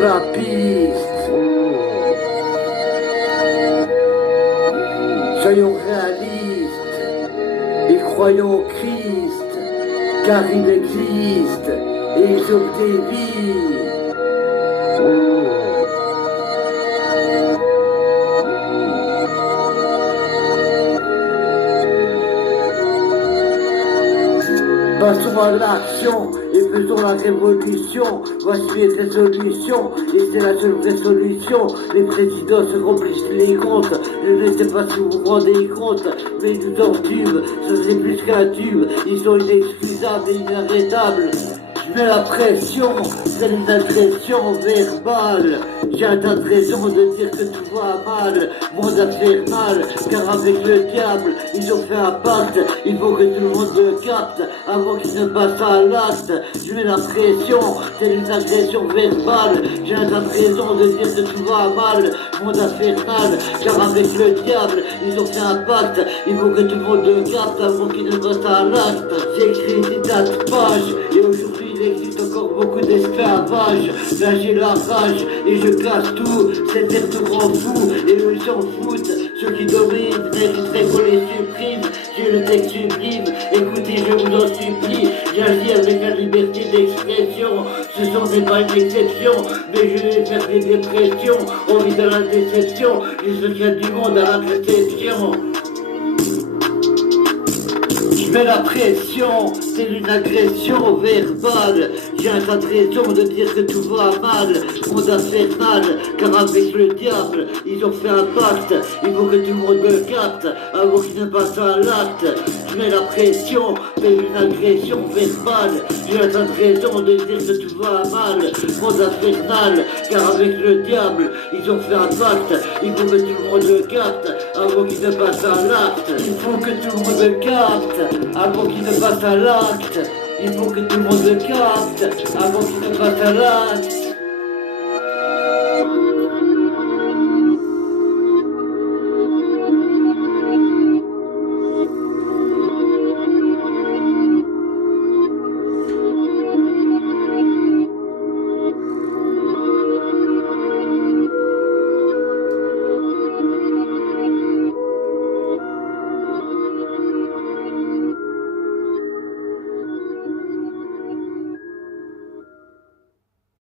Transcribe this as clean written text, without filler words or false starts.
la piste. Soyons réalistes et croyons au Christ, car il existe et il sauve des vies. Passons à l'action et faisons la révolution. Voici les résolutions et c'est la seule vraie solution. Les présidents se remplissent les comptes. Je ne sais pas si vous vous rendez compte, mais ils nous entubent. Ça c'est plus qu'un tube. Ils sont inexcusables et inarrêtables. Je mets la pression, c'est une agression verbale. J'ai un tas de raisons de dire que tout va mal, monde infernal, car avec le diable, ils ont fait un pacte. Il faut que tout le monde le capte, avant qu'il ne passe à l'acte. Je mets la pression, c'est une agression verbale. J'ai un tas de raisons de dire que tout va mal, monde infernal, car avec le diable, ils ont fait un pacte. Il faut que tout le monde le capte, avant qu'il ne passe à l'acte. J'ai écrit des tas de pages, et aujourd'hui, il existe encore beaucoup d'esclavage. Là j'ai la rage et je casse tout. Cette terre te rend fou et eux ils s'en foutent. Ceux qui dominent mériteraient qu'on les supprime. J'ai le texte sublime, écoutez je vous en supplie. J'agis avec la liberté d'expression. Ce sont des pas une exception, mais je vais faire des dépressions. On vit dans la déception, je soutiens du monde à la réception. Je mets la pression, c'est une agression verbale. J'ai un tas de raisons de dire que tout va mal, monde infernal, car avec le diable, ils ont fait un pacte. Il faut que tout le monde me capte, avant qu'il ne passe à l'acte. Je mets la pression, c'est une agression verbale. J'ai un tas de raisons de dire que tout va mal, monde infernal, car avec le diable, ils ont fait un pacte. Il faut que tout le monde le capte, avant qu'il ne passe à l'acte. Il faut que tout le monde le capte, avant qu'il ne passe à l'acte. Il faut que tout le monde le capte, avant qu'il ne passe à l'acte.